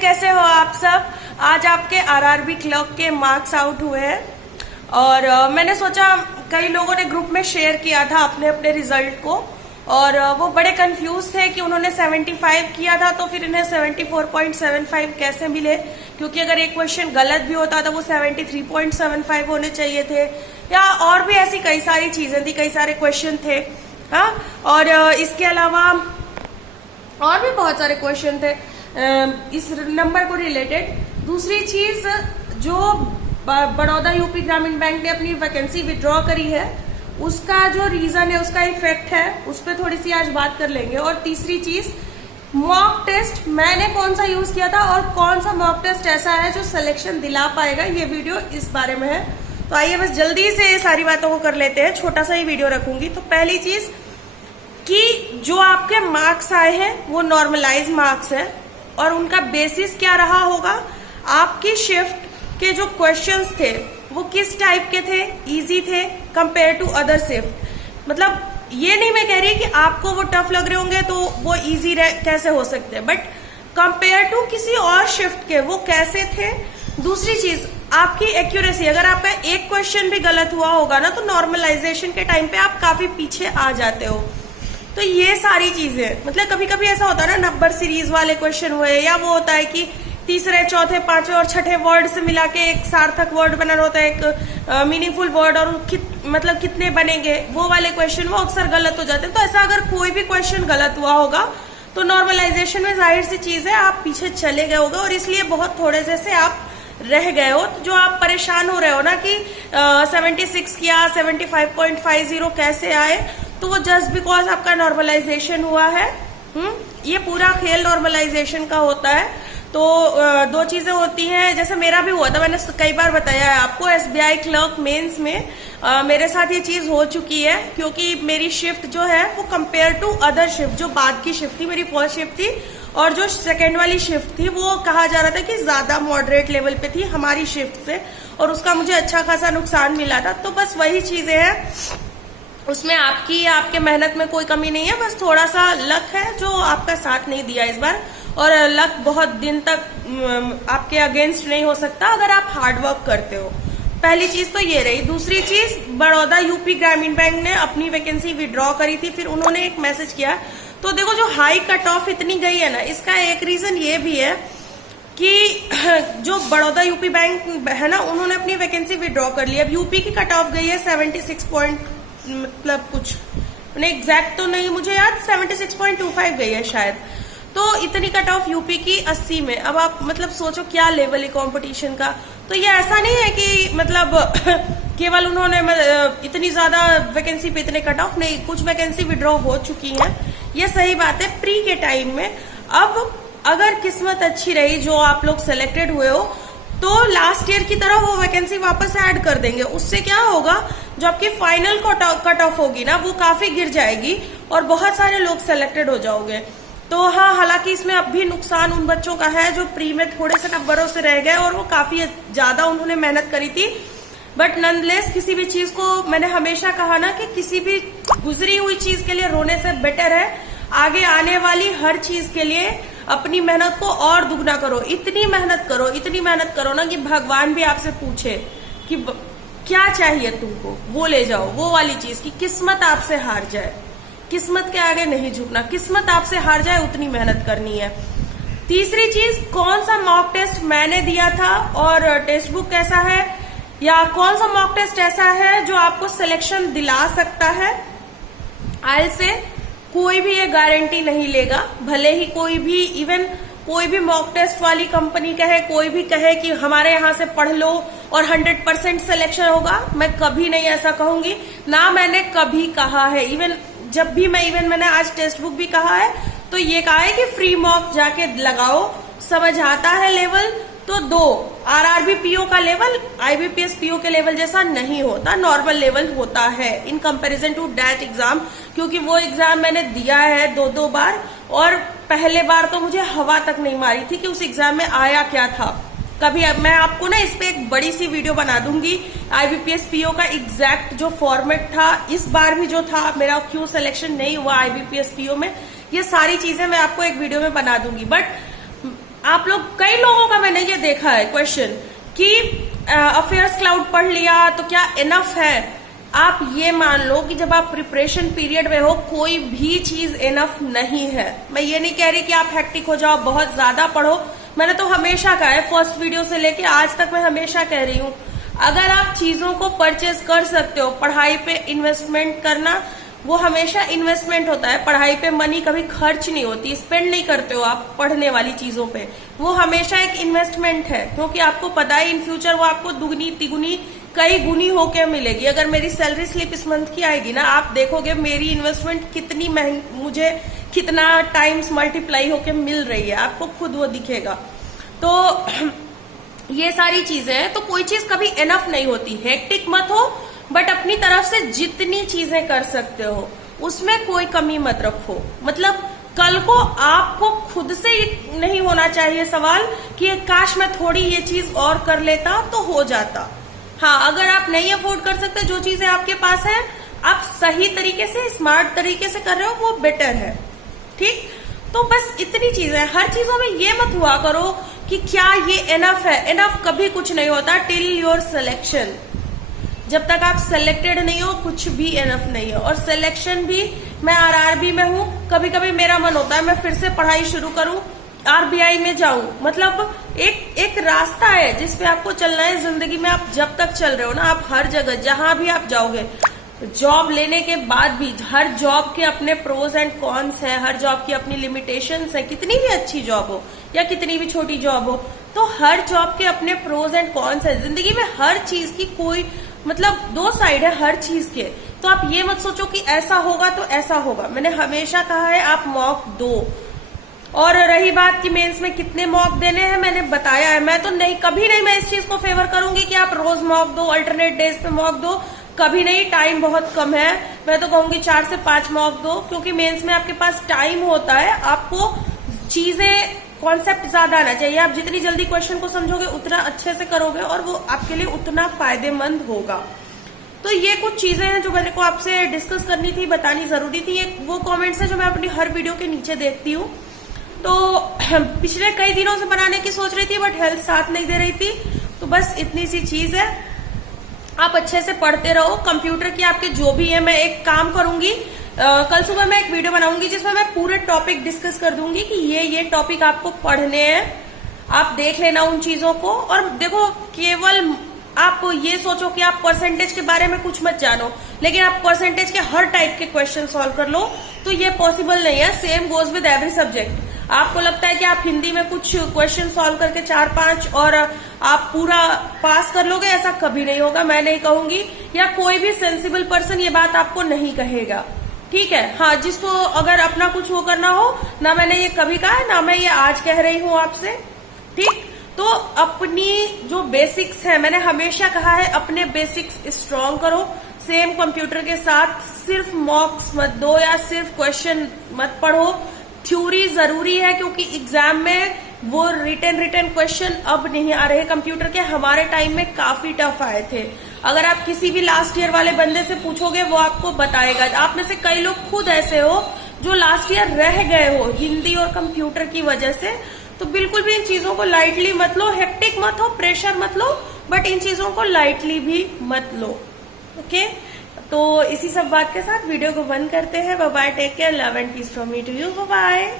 कैसे हो आप सब। आज आपके आरआरबी क्लर्क के मार्क्स आउट हुए हैं और मैंने सोचा कई लोगों ने ग्रुप में शेयर किया था अपने अपने रिजल्ट को और वो बड़े कंफ्यूज थे कि उन्होंने 75 किया था तो फिर इन्हें 74.75 कैसे मिले, क्योंकि अगर एक क्वेश्चन गलत भी होता तो वो 73.75 होने चाहिए थे, या और भी ऐसी कई सारी चीजें थी, कई सारे क्वेश्चन थे। हाँ, और इसके अलावा और भी बहुत सारे क्वेश्चन थे इस नंबर को रिलेटेड। दूसरी चीज, जो बड़ौदा यूपी ग्रामीण बैंक ने अपनी वैकेंसी विड्रॉ करी है उसका जो रीजन है, उसका इफेक्ट है, उस पर थोड़ी सी आज बात कर लेंगे। और तीसरी चीज, मॉक टेस्ट मैंने कौन सा यूज किया था और कौन सा मॉक टेस्ट ऐसा है जो सिलेक्शन दिला पाएगा, ये वीडियो इस बारे में है। तो आइए बस जल्दी से सारी बातों को कर लेते हैं, छोटा सा ही वीडियो रखूंगी। तो पहली चीज कि जो आपके मार्क्स आए हैं वो नॉर्मलाइज मार्क्स है और उनका बेसिस क्या रहा होगा, आपकी शिफ्ट के जो क्वेश्चंस थे वो किस टाइप के थे, इजी थे कंपेयर टू अदर शिफ्ट। मतलब ये नहीं मैं कह रही कि आपको वो टफ लग रहे होंगे तो वो इजी कैसे हो सकते हैं, बट कंपेयर टू किसी और शिफ्ट के वो कैसे थे। दूसरी चीज, आपकी एक्यूरेसी, अगर आपका एक क्वेश्चन भी गलत हुआ होगा ना तो नॉर्मलाइजेशन के टाइम पे आप काफी पीछे आ जाते हो। तो ये सारी चीजें, मतलब कभी कभी ऐसा होता है ना, नंबर सीरीज वाले क्वेश्चन हुए, या वो होता है कि तीसरे चौथे पांचवें और छठे वर्ड से मिला के एक सार्थक वर्ड बनाना होता है, एक मीनिंगफुल वर्ड, और मतलब कितने बनेंगे, वो वाले क्वेश्चन वो अक्सर गलत हो जाते हैं। तो ऐसा अगर कोई भी क्वेश्चन गलत हुआ होगा तो नॉर्मलाइजेशन में जाहिर सी चीज है आप पीछे चले गए होगे और इसलिए बहुत थोड़े जैसे आप रह गए हो। तो जो आप परेशान हो रहे हो ना कि 76 किया, 75.50 कैसे आए, तो वो जस्ट बिकॉज आपका नॉर्मलाइजेशन हुआ है। ये पूरा खेल नॉर्मलाइजेशन का होता है। तो दो चीजें होती हैं, जैसे मेरा भी हुआ था, मैंने कई बार बताया है आपको, एसबीआई क्लर्क मेंस में मेरे साथ ये चीज हो चुकी है, क्योंकि मेरी शिफ्ट जो है वो कंपेयर टू अदर शिफ्ट, जो बाद की शिफ्ट थी, मेरी फर्स्ट शिफ्ट थी और जो सेकेंड वाली शिफ्ट थी वो कहा जा रहा था कि ज्यादा मॉडरेट लेवल पे थी हमारी शिफ्ट से, और उसका मुझे अच्छा खासा नुकसान मिला था। तो बस वही चीजें हैं, उसमें आपके मेहनत में कोई कमी नहीं है, बस थोड़ा सा लक है जो आपका साथ नहीं दिया इस बार, और लक बहुत दिन तक आपके अगेंस्ट नहीं हो सकता अगर आप हार्डवर्क करते हो। पहली चीज तो ये रही। दूसरी चीज, बड़ौदा यूपी ग्रामीण बैंक ने अपनी वैकेंसी विड्रॉ करी थी, फिर उन्होंने एक मैसेज किया। तो देखो, जो हाई कट ऑफ इतनी गई है ना, इसका एक रीजन ये भी है कि जो बड़ौदा यूपी बैंक है ना, उन्होंने अपनी वैकेंसी विड्रॉ कर ली। अब यूपी की कट ऑफ गई है 76 पॉइंट, मतलब कुछ एग्जैक्ट तो नहीं मुझे याद, 76.25 गई है शायद। तो इतनी कट ऑफ यूपी की 80 में, अब आप मतलब सोचो क्या लेवल है कंपटीशन का। तो ये ऐसा नहीं है कि मतलब केवल उन्होंने इतनी ज्यादा वैकेंसी पे इतने कट ऑफ, नहीं, कुछ वैकेंसी विड्रॉ हो चुकी है, ये सही बात है प्री के टाइम में। अब अगर किस्मत अच्छी रही, जो आप लोग सेलेक्टेड हुए हो, तो लास्ट ईयर की तरह वो वैकेंसी वापस ऐड कर देंगे। उससे क्या होगा, जो आपकी फाइनल कट ऑफ होगी ना वो काफी गिर जाएगी और बहुत सारे लोग सेलेक्टेड हो जाओगे। तो हाँ, हालांकि इसमें अब भी नुकसान उन बच्चों का है जो प्री में थोड़े से नंबरों से रह गए और वो काफी ज्यादा उन्होंने मेहनत करी थी, बट नॉनलेस किसी भी चीज को, मैंने हमेशा कहा ना कि किसी भी गुजरी हुई चीज के लिए रोने से बेटर है आगे आने वाली हर चीज के लिए अपनी मेहनत को और दुगना करो। इतनी मेहनत करो ना कि भगवान भी आपसे पूछे कि क्या चाहिए तुमको, वो ले जाओ, वो वाली चीज की किस्मत आपसे हार जाए। किस्मत के आगे नहीं झुकना, किस्मत आपसे हार जाए उतनी मेहनत करनी है। तीसरी चीज, कौन सा मॉक टेस्ट मैंने दिया था और टेक्स्ट बुक कैसा है, या कौन सा मॉक टेस्ट ऐसा है जो आपको सिलेक्शन दिला सकता है। आइल से कोई भी ये गारंटी नहीं लेगा, भले ही कोई भी, इवन कोई भी मॉक टेस्ट वाली कंपनी कहे, कोई भी कहे कि हमारे यहाँ से पढ़ लो और 100% सिलेक्शन होगा, मैं कभी नहीं ऐसा कहूंगी, ना मैंने कभी कहा है। इवन जब भी मैंने आज टेक्स्ट बुक भी कहा है तो ये कहा है कि फ्री मॉक जाके लगाओ, समझ आता है लेवल तो दो। आरआरबी पीओ का लेवल आईबीपीएस पीओ के लेवल जैसा नहीं होता, नॉर्मल लेवल होता है in comparison to that exam, क्योंकि वो एग्जाम मैंने दिया है दो बार, और पहले बार तो मुझे हवा तक नहीं मारी थी कि उस एग्जाम में आया क्या था। कभी अब मैं आपको ना इस पे एक बड़ी सी वीडियो बना दूंगी, आईबीपीएस पीओ का एग्जैक्ट जो फॉर्मेट था, इस बार भी जो था मेरा क्यों सिलेक्शन नहीं हुआ आईबीपीएस पीओ में, ये सारी चीजें मैं आपको एक वीडियो में बना दूंगी। बट आप लोग, कई लोगों का मैंने ये देखा है क्वेश्चन कि अफेयर्स क्लाउड पढ़ लिया तो क्या इनफ है। आप ये मान लो कि जब आप प्रिपरेशन पीरियड में हो, कोई भी चीज इनफ नहीं है। मैं ये नहीं कह रही कि आप हेक्टिक हो जाओ, बहुत ज्यादा पढ़ो। मैंने तो हमेशा कहा है, फर्स्ट वीडियो से लेके आज तक मैं हमेशा कह रही हूं, अगर आप चीजों को परचेज कर सकते हो, पढ़ाई पे इन्वेस्टमेंट करना वो हमेशा इन्वेस्टमेंट होता है। पढ़ाई पे मनी कभी खर्च नहीं होती, स्पेंड नहीं करते हो आप पढ़ने वाली चीजों पे, वो हमेशा एक इन्वेस्टमेंट है, क्योंकि आपको पता है इन फ्यूचर वो आपको दुगनी तिगुनी कई गुनी होके मिलेगी। अगर मेरी सैलरी स्लिप इस मंथ की आएगी ना, आप देखोगे मेरी इन्वेस्टमेंट कितनी महंगी, मुझे कितना टाइम्स मल्टीप्लाई होके मिल रही है, आपको खुद वो दिखेगा। तो ये सारी चीजें हैं, तो कोई चीज कभी इनफ नहीं होती। हेक्टिक मत हो, बट अपनी तरफ से जितनी चीजें कर सकते हो उसमें कोई कमी मत रखो। मतलब कल को आपको खुद से नहीं होना चाहिए सवाल कि काश मैं थोड़ी ये चीज और कर लेता तो हो जाता। हाँ, अगर आप नहीं अफोर्ड कर सकते, जो चीजें आपके पास है आप सही तरीके से, स्मार्ट तरीके से कर रहे हो, वो बेटर है। ठीक, तो बस इतनी चीजें। हर चीजों में ये मत हुआ करो कि क्या ये इनफ है। इनफ कभी कुछ नहीं होता टिल योर सिलेक्शन। जब तक आप सिलेक्टेड नहीं हो, कुछ भी इनफ नहीं है। और सिलेक्शन भी, मैं आरआरबी में हूं, कभी कभी मेरा मन होता है मैं फिर से पढ़ाई शुरू करूं, आरबीआई में जाऊं। मतलब एक रास्ता है जिसपे आपको चलना है जिंदगी में। आप जब तक चल रहे हो ना, आप हर जगह जहां भी आप जाओगे, जॉब लेने के बाद भी हर जॉब के अपने प्रोज एंड कॉन्स हैं, हर जॉब की अपनी लिमिटेशंस हैं। कितनी भी अच्छी जॉब हो या कितनी भी छोटी जॉब हो, तो हर जॉब के अपने प्रोज एंड कॉन्स हैं। जिंदगी में हर चीज की कोई मतलब दो साइड है हर चीज के। तो आप ये मत सोचो कि ऐसा होगा तो ऐसा होगा। मैंने हमेशा कहा है आप मॉक दो। और रही बात कि मेंस में कितने मॉक देने हैं, मैंने बताया है। मैं तो नहीं, कभी नहीं मैं इस चीज को फेवर करूंगी कि आप रोज मॉक दो, अल्टरनेट डेज पे मॉक दो, कभी नहीं। टाइम बहुत कम है, मैं तो कहूंगी 4 से 5 मॉक दो, क्योंकि मेंस में आपके पास टाइम होता है, आपको चीजें कॉन्सेप्ट ज्यादा आना चाहिए। आप जितनी जल्दी क्वेश्चन को समझोगे उतना अच्छे से करोगे और वो आपके लिए उतना फायदेमंद होगा। तो ये कुछ चीजें हैं जो मेरे को आपसे डिस्कस करनी थी, बतानी जरूरी थी। ये वो कमेंट्स है जो मैं अपनी हर वीडियो के नीचे देखती हूँ। तो पिछले कई दिनों से बनाने की सोच रही थी, बट हेल्थ साथ नहीं दे रही थी। तो बस इतनी सी चीज है, आप अच्छे से पढ़ते रहो। कंप्यूटर की आपके जो भी है, मैं एक काम करूंगी, कल सुबह मैं एक वीडियो बनाऊंगी जिसमें मैं पूरे टॉपिक डिस्कस कर दूंगी कि ये टॉपिक आपको पढ़ने हैं। आप देख लेना उन चीजों को। और देखो, केवल आप ये सोचो कि आप परसेंटेज के बारे में कुछ मत जानो, लेकिन आप परसेंटेज के हर टाइप के क्वेश्चन सॉल्व कर लो, तो ये पॉसिबल नहीं है। Same goes with every subject. आपको लगता है कि आप हिंदी में कुछ क्वेश्चन सॉल्व करके 4-5 और आप पूरा पास कर लोगे, ऐसा कभी नहीं होगा। मैं नहीं कहूंगी, या कोई भी सेंसिबल पर्सन ये बात आपको नहीं कहेगा। ठीक है, हाँ, जिसको अगर अपना कुछ वो करना हो ना, मैंने ये कभी कहा है ना मैं ये आज कह रही हूं आपसे। ठीक, तो अपनी जो बेसिक्स है, मैंने हमेशा कहा है अपने बेसिक्स स्ट्रॉन्ग करो। सेम कंप्यूटर के साथ सिर्फ मॉक्स मत दो या सिर्फ क्वेश्चन मत पढ़ो। थ्योरी जरूरी है, क्योंकि एग्जाम में वो रिटन क्वेश्चन अब नहीं आ रहे। कंप्यूटर के हमारे टाइम में काफी टफ आए थे। अगर आप किसी भी लास्ट ईयर वाले बंदे से पूछोगे, वो आपको बताएगा। आप में से कई लोग खुद ऐसे हो जो लास्ट ईयर रह गए हो हिंदी और कंप्यूटर की वजह से। तो बिल्कुल भी इन चीजों को लाइटली मत लो, हेक्टिक मत हो, प्रेशर मत लो, बट इन चीजों को लाइटली भी मत लो। ओके, तो इसी सब बात के साथ वीडियो को बंद करते हैं। Bye bye, take care, love and peace from me to you, bye bye.